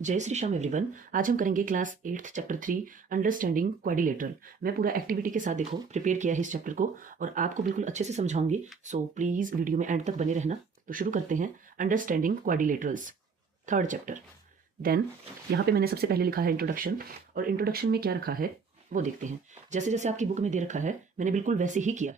जय श्री श्याम एवरीवन। आज हम करेंगे class 8th chapter 3 understanding quadrilateral. मैं पूरा एक्टिविटी के साथ देखो प्रिपेयर किया है इस चैप्टर को और आपको बिल्कुल अच्छे से समझाऊंगी। सो प्लीज़ वीडियो में एंड तक बने रहना। तो शुरू करते हैं understanding quadrilaterals, third chapter. Then यहाँ पे मैंने सबसे पहले लिखा है इंट्रोडक्शन, और इंट्रोडक्शन में क्या रखा है वो देखते हैं। जैसे जैसे आपकी बुक में दे रखा है मैंने बिल्कुल वैसे ही किया।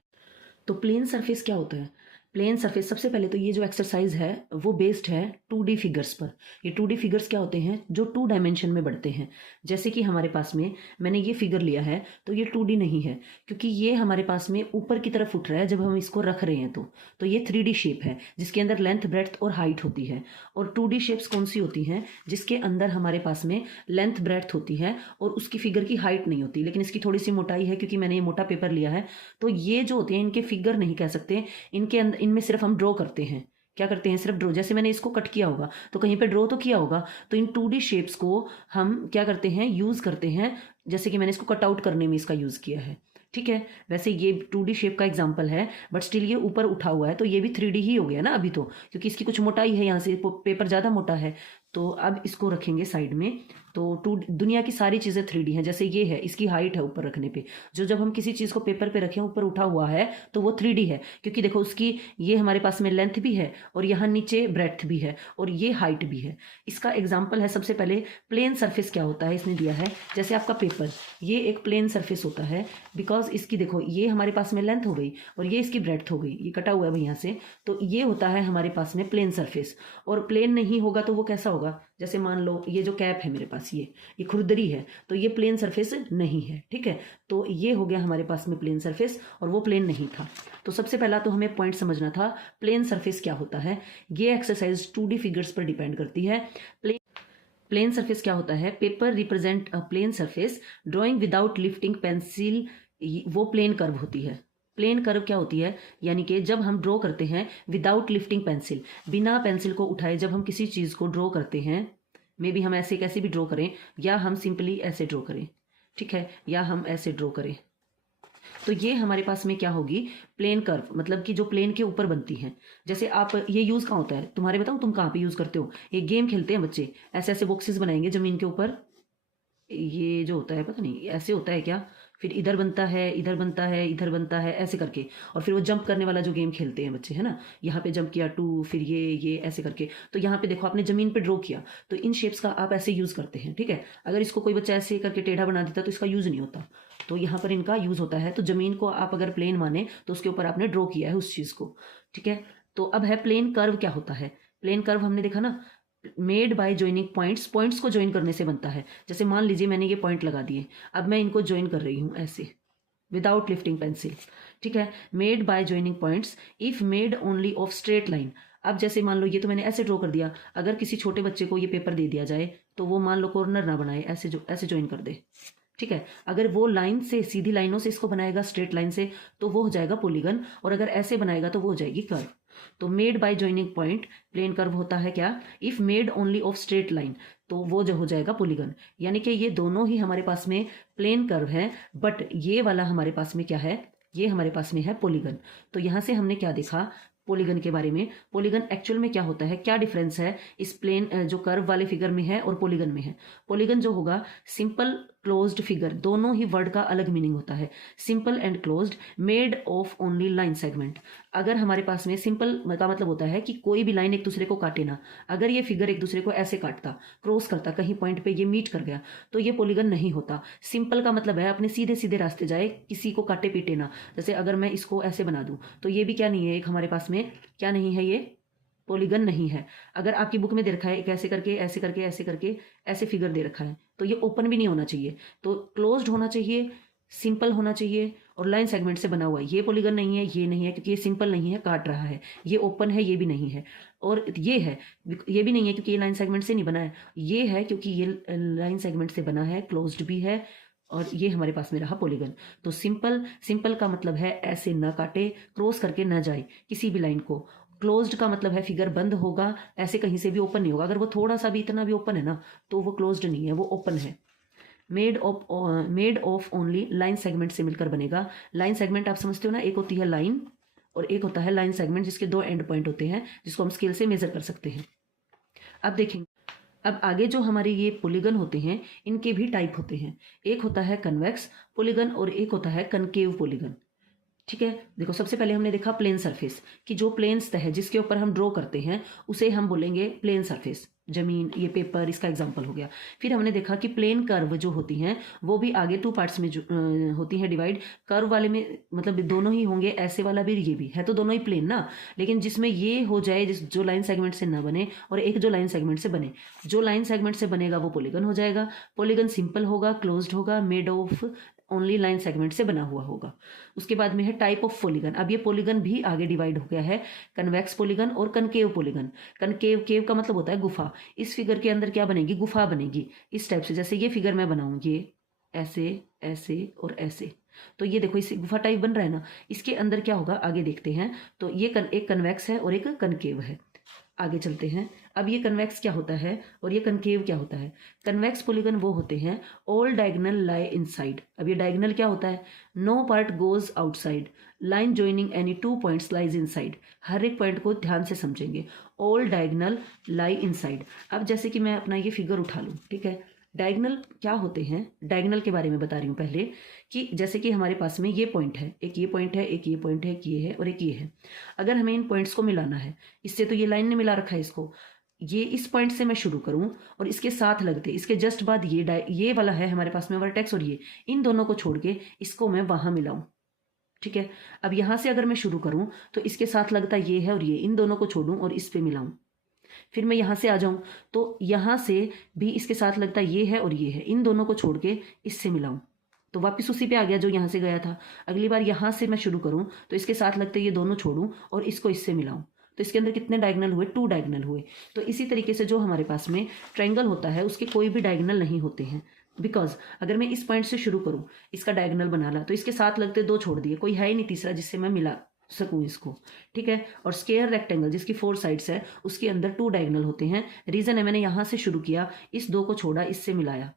तो प्लेन सरफेस क्या होता है? प्लेन सरफेस, सबसे पहले तो ये जो एक्सरसाइज है वो बेस्ड है 2D फिगर्स पर। ये 2D फिगर्स क्या होते हैं? जो 2 डायमेंशन में बढ़ते हैं। जैसे कि हमारे पास में मैंने ये फिगर लिया है तो ये 2D नहीं है, क्योंकि ये हमारे पास में ऊपर की तरफ उठ रहा है जब हम इसको रख रहे हैं। तो ये 3D शेप है जिसके अंदर लेंथ, ब्रेड्थ और हाइट होती है। और 2D शेप्स कौन सी होती हैं? जिसके अंदर हमारे पास में लेंथ, ब्रेड्थ होती है और उसकी फिगर की हाइट नहीं होती, लेकिन इसकी थोड़ी सी मोटाई है क्योंकि मैंने ये मोटा पेपर लिया है। तो ये जो होते हैं इनके फिगर नहीं कह सकते, इनके अंदर इनमें सिर्फ हम ड्रॉ करते हैं। क्या करते हैं? सिर्फ ड्रॉ। जैसे मैंने इसको कट किया होगा तो कहीं पे ड्रॉ तो किया होगा। तो इन 2D शेप्स को हम क्या करते हैं? यूज करते हैं। जैसे कि मैंने इसको कट आउट करने में इसका यूज किया है। ठीक है, वैसे ये 2D शेप का एग्जांपल है, बट स्टिल ये ऊपर उठा हुआ है तो ये भी 3D ही हो गया ना अभी तो, क्योंकि इसकी कुछ मोटाई है, यहाँ से पेपर ज़्यादा मोटा है। तो अब इसको रखेंगे साइड में। तो दुनिया की सारी चीज़ें 3D हैं। जैसे ये है, इसकी हाइट है ऊपर रखने पे, जो जब हम किसी चीज़ को पेपर पे रखें ऊपर उठा हुआ है तो वो 3D है, क्योंकि देखो उसकी ये हमारे पास में लेंथ भी है और यहाँ नीचे ब्रेड्थ भी है और ये हाइट भी है। इसका एग्जाम्पल है, सबसे पहले प्लेन सरफेस क्या होता है इसने दिया है। जैसे आपका पेपर, ये एक प्लेन सरफेस होता है, बिकॉज इसकी देखो ये हमारे पास में लेंथ हो गई और ये इसकी ब्रेड्थ हो गई, ये कटा हुआ है भाई यहाँ से। तो ये होता है हमारे पास में प्लेन सरफेस। और प्लेन नहीं होगा तो वो कैसा होगा? जैसे मान लो ये जो कैप है मेरे पास, ये खुरदरी है, तो ये प्लेन सरफेस नहीं है। ठीक है, तो ये हो गया हमारे पास में प्लेन सरफेस और वो प्लेन नहीं था। तो सबसे पहला तो हमें पॉइंट समझना था प्लेन सरफेस क्या होता है। ये एक्सरसाइज 2D फिगर्स पर डिपेंड करती है। प्लेन सरफेस क्या होता है? Paper represent a plane surface drawing without lifting pencil, वो प्लेन कर्व होती है। प्लेन कर्व क्या होती है? यानी कि जब हम ड्रॉ करते हैं विदाउट लिफ्टिंग पेंसिल, बिना पेंसिल को उठाए जब हम किसी चीज़ को ड्रॉ करते हैं, मे बी हम ऐसे कैसे भी ड्रॉ करें या हम सिंपली ऐसे ड्रॉ करें, ठीक है, या हम ऐसे ड्रॉ करें, तो ये हमारे पास में क्या होगी? प्लेन कर्व, मतलब कि जो प्लेन के ऊपर बनती है। जैसे आप ये यूज़ कहाँ होता है तुम्हारे, बताओ तुम कहाँ पे यूज़ करते हो? ये गेम खेलते हैं बच्चे, ऐसे ऐसे बॉक्सेस बनाएंगे ज़मीन के ऊपर। ये जो होता है पता नहीं ऐसे होता है क्या, फिर इधर बनता है, इधर बनता है, इधर बनता है, ऐसे करके। और फिर वो जंप करने वाला जो गेम खेलते हैं बच्चे, है ना, यहाँ पे जंप किया 2, फिर ये ऐसे करके। तो यहाँ पे देखो आपने जमीन पे ड्रॉ किया, तो इन शेप्स का आप ऐसे यूज करते हैं। ठीक है, अगर इसको कोई बच्चा ऐसे करके टेढ़ा बना देता तो इसका यूज नहीं होता, तो यहाँ पर इनका यूज होता है। तो जमीन को आप अगर प्लेन माने तो उसके ऊपर आपने ड्रॉ किया है उस चीज को। ठीक है, तो अब है प्लेन कर्व क्या होता है। प्लेन कर्व हमने देखा ना, made by joining points, points को ज्वाइन करने से बनता है। जैसे मान लीजिए मैंने ये पॉइंट लगा दिए, अब मैं इनको ज्वाइन कर रही हूँ ऐसे विदाउट लिफ्टिंग पेंसिल। ठीक है, made by joining points if made only of straight line. अब जैसे मान लो ये तो मैंने ऐसे ड्रॉ कर दिया, अगर किसी छोटे बच्चे को ये पेपर दे दिया जाए तो वो मान लो कॉर्नर ना बनाए, ऐसे ज्वाइन कर दे। ठीक है, अगर वो लाइन से, सीधी लाइनों से इसको बनाएगा, स्ट्रेट लाइन से, तो वो हो जाएगा पॉलीगन, और अगर ऐसे बनाएगा तो वो हो जाएगी कर्व। तो made by joining point, plane curve होता है क्या? If made only of straight line, तो वो जो हो जाएगा पॉलीगन। यानी कि ये दोनों ही हमारे पास में प्लेन कर्व है, बट ये वाला हमारे पास में क्या है? ये हमारे पास में है पॉलीगन। तो यहां से हमने क्या देखा पॉलीगन के बारे में? पॉलीगन एक्चुअल में क्या होता है, क्या डिफरेंस है इस प्लेन जो कर्व वाले फिगर में है और पॉलीगन में है? पॉलीगन जो होगा सिंपल क्लोज्ड फिगर, दोनों ही वर्ड का अलग मीनिंग होता है। Simple and closed, made of only line segment. अगर हमारे पास में सिंपल का मतलब होता है कि कोई भी लाइन एक दूसरे को काटे ना। अगर ये फिगर एक दूसरे को ऐसे काटता, क्रॉस करता, कहीं पॉइंट पे ये मीट कर गया, तो ये पॉलीगन नहीं होता। सिंपल का मतलब है अपने सीधे सीधे रास्ते जाए, किसी को काटे पीटे ना। जैसे अगर मैं इसको ऐसे बना दूं तो ये भी क्या नहीं है, एक हमारे पास में क्या नहीं है, ये पॉलीगन नहीं है। अगर आपकी बुक में दे रखा है एक ऐसे करके, ऐसे करके, ऐसे करके, ऐसे फिगर दे रखा है, तो ये ओपन भी नहीं होना चाहिए, तो क्लोज्ड होना चाहिए, सिंपल होना चाहिए और लाइन सेगमेंट से बना हुआ है। ये पॉलीगन नहीं है, ये नहीं है, क्योंकि ये सिंपल नहीं है, काट रहा है। ये ओपन है, ये भी नहीं है। और ये है, ये भी नहीं है क्योंकि ये लाइन सेगमेंट से नहीं बना है। ये है क्योंकि ये लाइन सेगमेंट से बना है, क्लोज्ड भी है, और ये हमारे पास में रहा पॉलीगन। तो सिंपल का मतलब है ऐसे ना काटे, क्रॉस करके ना जाए किसी भी लाइन को। क्लोज्ड का मतलब है फिगर बंद होगा, ऐसे कहीं से भी ओपन नहीं होगा। अगर वो थोड़ा सा भी इतना भी ओपन है ना तो वो क्लोज्ड नहीं है, वो ओपन है। Made of only line segment से मिलकर बनेगा। लाइन सेगमेंट आप समझते हो ना, एक होती है लाइन और एक होता है लाइन सेगमेंट, जिसके 2 एंड पॉइंट होते हैं जिसको हम स्केल से मेजर कर सकते हैं। अब देखेंगे अब आगे जो हमारे ये पॉलीगन होते हैं इनके भी टाइप होते हैं। एक होता है कन्वेक्स पॉलीगन और एक होता है कनकेव पॉलीगन। ठीक है, देखो सबसे पहले हमने देखा प्लेन सरफेस कि जो प्लेन सतह है जिसके ऊपर हम ड्रॉ करते हैं उसे हम बोलेंगे प्लेन सरफेस। जमीन, ये पेपर, इसका एग्जांपल हो गया। फिर हमने देखा कि प्लेन कर्व जो होती हैं वो भी आगे 2 पार्ट्स में होती हैं डिवाइड। कर्व वाले में मतलब दोनों ही होंगे, ऐसे वाला भी ये भी है तो दोनों ही प्लेन ना, लेकिन जिसमें ये हो जाए जो लाइन सेगमेंट से ना बने और एक जो लाइन सेगमेंट से बने, जो लाइन सेगमेंट से बनेगा वो पॉलीगन हो जाएगा। पॉलीगन सिंपल होगा, क्लोज्ड होगा, made of only line segment से बना हुआ होगा। उसके बाद में है टाइप ऑफ पॉलीगन। अब ये पॉलीगन भी आगे डिवाइड हो गया है, कन्वेक्स पॉलीगन और कनकेव पॉलीगन। कनकेव, केव का मतलब होता है गुफा। इस फिगर के अंदर क्या बनेगी, गुफा बनेगी इस टाइप से। जैसे ये फिगर मैं बनाऊं, ये ऐसे ऐसे और ऐसे, तो ये देखो इस गुफा टाइप बन रहा है ना। इसके अंदर क्या होगा आगे देखते हैं। तो ये एक कन्वेक्स है और एक कनकेव है। आगे चलते हैं। अब ये कन्वेक्स क्या होता है और ये कनकेव क्या होता है। कन्वेक्स पॉलीगन वो होते हैं ऑल डायगोनल लाई इनसाइड। अब ये डायगोनल क्या होता है, no part goes outside, line joining any 2 points lies inside. हर एक पॉइंट को ध्यान से समझेंगे। All diagonal lie inside. अब जैसे कि मैं अपना ये फिगर उठा लूँ, ठीक है, डायगोनल क्या होते हैं, डायगोनल के बारे में बता रही हूँ पहले कि जैसे कि हमारे पास में ये पॉइंट है, एक ये पॉइंट है, एक ये पॉइंट है, एक ये है और एक ये है। अगर हमें इन पॉइंट्स को मिलाना है, इससे तो ये लाइन ने मिला रखा है इसको, ये इस पॉइंट से मैं शुरू करूं और इसके साथ लगते इसके जस्ट बाद ये वाला है हमारे पास में वर्टेक्स, और ये इन दोनों को छोड़ के इसको मैं वहां मिलाऊं। ठीक है, अब यहां से अगर मैं शुरू करूं तो इसके साथ लगता ये है और ये, इन दोनों को छोड़ूं और इस पे मिलाऊं। फिर मैं यहां से आ जाऊं तो यहां से भी इसके साथ लगता ये है और ये है, इन दोनों को छोड़ के इससे मिलाऊं तो वापस उसी पे आ गया जो यहां से गया था। अगली बार यहां से मैं शुरू करूं तो इसके साथ लगते ये दोनों छोड़ूं और इसको इससे मिलाऊं, तो इसके अंदर कितने डायगोनल हुए, 2 डायगोनल हुए। तो इसी तरीके से जो हमारे पास में ट्रायंगल होता है उसके कोई भी डायगोनल नहीं होते हैं, बिकॉज अगर मैं इस पॉइंट से शुरू करूं, इसका डायगोनल बना ला, तो इसके साथ लगते 2 छोड़ दिए, कोई है ही नहीं तीसरा जिससे मैं मिला सकूं इसको। ठीक है, और स्क्वायर रेक्टेंगल जिसकी 4 साइड्स है उसके अंदर 2 डायगोनल होते हैं। रीजन है मैंने यहां से शुरू किया, इस 2 को छोड़ा, इससे मिलाया।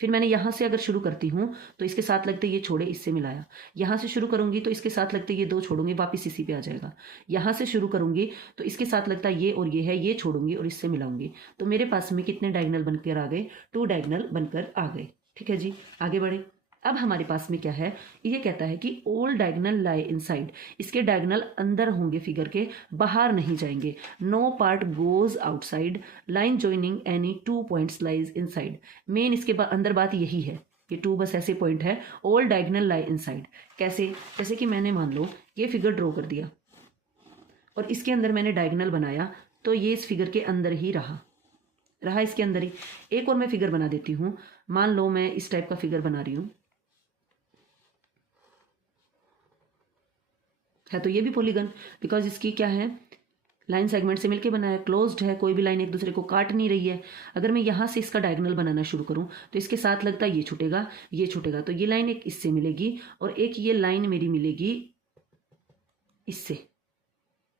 फिर मैंने यहां से अगर शुरू करती हूं तो इसके साथ लगते ये छोड़े, इससे मिलाया। यहां से शुरू करूंगी तो इसके साथ लगते ये 2 छोड़ूंगी, वापिस इसी पे आ जाएगा। यहां से शुरू करूंगी तो इसके साथ लगता ये और ये है, ये छोड़ूंगी और इससे मिलाऊंगी। तो मेरे पास में कितने डायगोनल बनकर आ गए, 2 डायगोनल बनकर आ गए। ठीक है जी, आगे बढ़े। अब हमारे पास में क्या है, ये कहता है कि ऑल डायगोनल लाई इनसाइड। इसके डायगोनल अंदर होंगे फिगर के, बाहर नहीं जाएंगे। No part goes outside, line joining any 2 points lies inside. Main इसके अंदर बात यही है, ये 2 बस ऐसे पॉइंट है, ऑल डायगोनल लाई इनसाइड। कैसे, जैसे कि मैंने मान लो ये फिगर ड्रॉ कर दिया और इसके अंदर मैंने डायगोनल बनाया, तो ये इस फिगर के अंदर ही रहा इसके अंदर ही। एक और मैं फिगर बना देती हूं, मान लो मैं इस टाइप का फिगर बना रही हूं, है तो ये भी पॉलीगन, बिकॉज इसकी क्या है, लाइन सेगमेंट से मिलके बना है, क्लोज्ड है, कोई भी लाइन एक दूसरे को काट नहीं रही है। अगर मैं यहां से इसका डायगोनल बनाना शुरू करूं तो इसके साथ लगता ये छूटेगा, ये छूटेगा, तो ये लाइन एक इससे मिलेगी और एक ये लाइन मेरी मिलेगी इससे।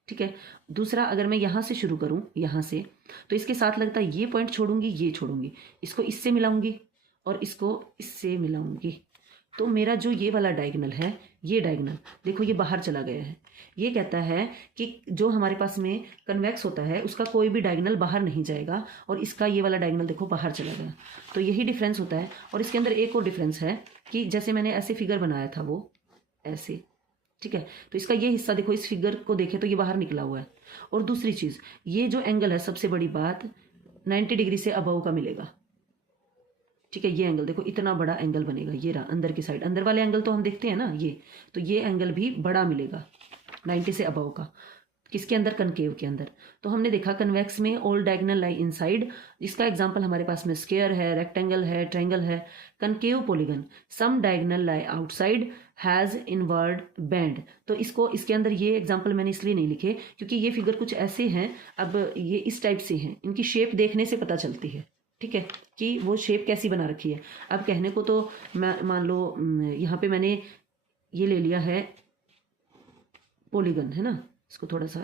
ठीक है, दूसरा अगर मैं यहां से शुरू करूं, यहां से, तो इसके साथ लगता ये पॉइंट छोड़ूंगी, ये छोड़ूंगी, इसको इससे मिलाऊंगी और इसको इससे मिलाऊंगी। तो मेरा जो ये वाला डायगोनल है, ये डायगोनल देखो ये बाहर चला गया है। ये कहता है कि जो हमारे पास में कन्वेक्स होता है उसका कोई भी डायगोनल बाहर नहीं जाएगा, और इसका ये वाला डायगोनल देखो बाहर चला गया। तो यही डिफरेंस होता है। और इसके अंदर एक और डिफरेंस है कि जैसे मैंने ऐसे फिगर बनाया था वो ऐसे, ठीक है, तो इसका ये हिस्सा देखो, इस फिगर को देखे तो ये बाहर निकला हुआ है। और दूसरी चीज, ये जो एंगल है, सबसे बड़ी बात, 90 डिग्री से अबव का मिलेगा। ठीक है, ये एंगल देखो इतना बड़ा एंगल बनेगा, ये रहा अंदर की साइड, अंदर वाले एंगल तो हम देखते हैं ना ये, तो ये एंगल भी बड़ा मिलेगा 90 से अबव का। किसके अंदर, कनकेव के अंदर। तो हमने देखा कन्वेक्स में ऑल डायगोनल लाई इनसाइड, इसका एग्जांपल हमारे पास में स्क्वायर है, रेक्टेंगल है, ट्रायंगल है। Concave polygon, some diagonal lie outside has inward bend. तो इसको, इसके अंदर ये एग्जांपल मैंने इसलिए नहीं लिखे क्योंकि ये फिगर कुछ ऐसे हैं, अब ये इस टाइप से हैं, इनकी शेप देखने से पता चलती है। ठीक है, कि वो शेप कैसी बना रखी है। अब कहने को तो मैं मान लो यहाँ पे मैंने ये ले लिया है पॉलीगन, है ना, इसको थोड़ा सा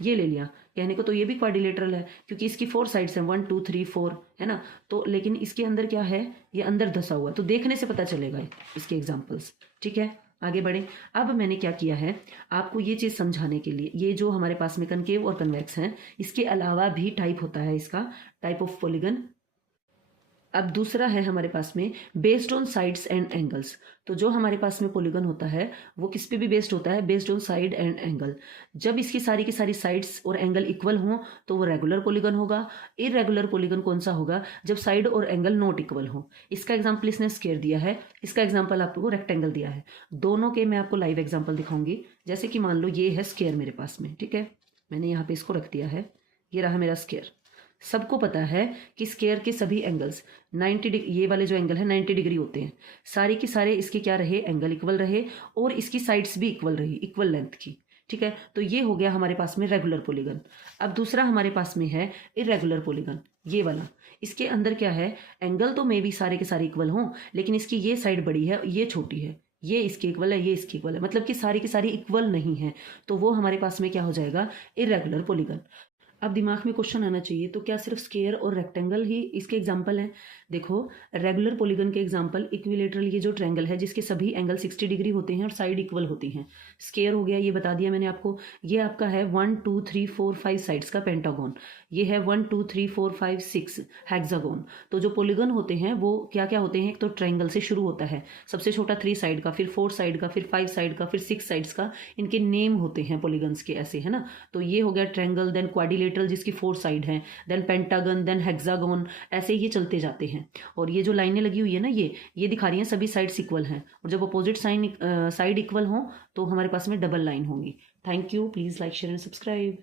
ये ले लिया, कहने को तो ये भी क्वाड्रिलेटरल है क्योंकि इसकी 4 साइड्स हैं, 1 2 3 4, है ना। तो लेकिन इसके अंदर क्या है, ये अंदर धसा हुआ है, तो देखने से पता चलेगा इसके एग्जांपल्स। ठीक है, आगे बढ़े। अब मैंने क्या किया है, आपको ये चीज़ समझाने के लिए, ये जो हमारे पास में कनकेव और कन्वेक्स हैं, इसके अलावा भी टाइप होता है इसका, टाइप ऑफ पॉलीगन। अब दूसरा है हमारे पास में based on sides and angles. तो जो हमारे पास में पॉलीगन होता है वो किस पे भी बेस्ड होता है, based on side and angle. जब इसकी सारी साइड्स और एंगल इक्वल हों तो वो रेगुलर पॉलीगन होगा। इरेगुलर पॉलीगन कौन सा होगा, जब साइड और एंगल नॉट इक्वल हो। इसका एग्जाम्पल इसने स्क्वायर दिया है, इसका एग्जाम्पल आपको रेक्टेंगल दिया है। दोनों के मैं आपको लाइव एग्जाम्पल दिखाऊंगी। जैसे कि मान लो ये है स्क्वायर मेरे पास में, ठीक है, मैंने यहाँ पे इसको रख दिया है, ये रहा मेरा स्क्वायर। सबको पता है कि स्क्वायर के सभी एंगल्स 90 डिग्री, ये वाले जो एंगल है 90 डिग्री होते हैं। सारे के सारे इसके क्या रहे, एंगल इक्वल रहे और इसकी साइड्स भी इक्वल रही, इक्वल लेंथ की। ठीक है, तो ये हो गया हमारे पास में रेगुलर पॉलीगन। अब दूसरा हमारे पास में है इरेगुलर पॉलीगन, ये वाला। इसके अंदर क्या है, एंगल तो मे भी सारे के सारे इक्वल हों, लेकिन इसकी ये साइड बड़ी है, ये छोटी है, ये इसके इक्वल है, ये इसके इक्वल है, मतलब कि सारी की सारी इक्वल नहीं है। तो वो हमारे पास में क्या हो जाएगा, इरेगुलर पॉलीगन। अब दिमाग में क्वेश्चन आना चाहिए, तो क्या सिर्फ स्क्वायर और रेक्टेंगल ही इसके एग्जाम्पल हैं? देखो, रेगुलर पॉलीगन के एग्जाम्पल इक्विलेटरल, ये जो ट्रायंगल है जिसके सभी एंगल 60 डिग्री होते हैं और साइड इक्वल होती हैं। स्क्वायर हो गया, ये बता दिया मैंने आपको। ये आपका है 1 2 3 4 5 साइड्स का पेंटागन। ये है 1 2 3 4 5 6 हेक्सागोन। तो जो पॉलीगन होते हैं वो क्या क्या होते हैं, एक तो ट्रायंगल से शुरू होता है, सबसे छोटा 3 साइड का, फिर 4 साइड का, फिर 5 साइड का, फिर 6 साइड्स का। इनके नेम होते हैं पॉलीगन्स के ऐसे, है ना। तो ये हो गया ट्रायंगल, देन क्वाड्रिलेटरल जिसकी 4 साइड हैं, देन पेंटागन, देन हेक्सागोन, ऐसे ये चलते जाते हैं। और ये जो लाइनें लगी हुई है ना, ये दिखा रही हैं सभी साइड्स इक्वल हैं। और जब अपोजिट साइड इक्वल हो तो हमारे पास में डबल लाइन होंगी। Thank you, please like share and subscribe.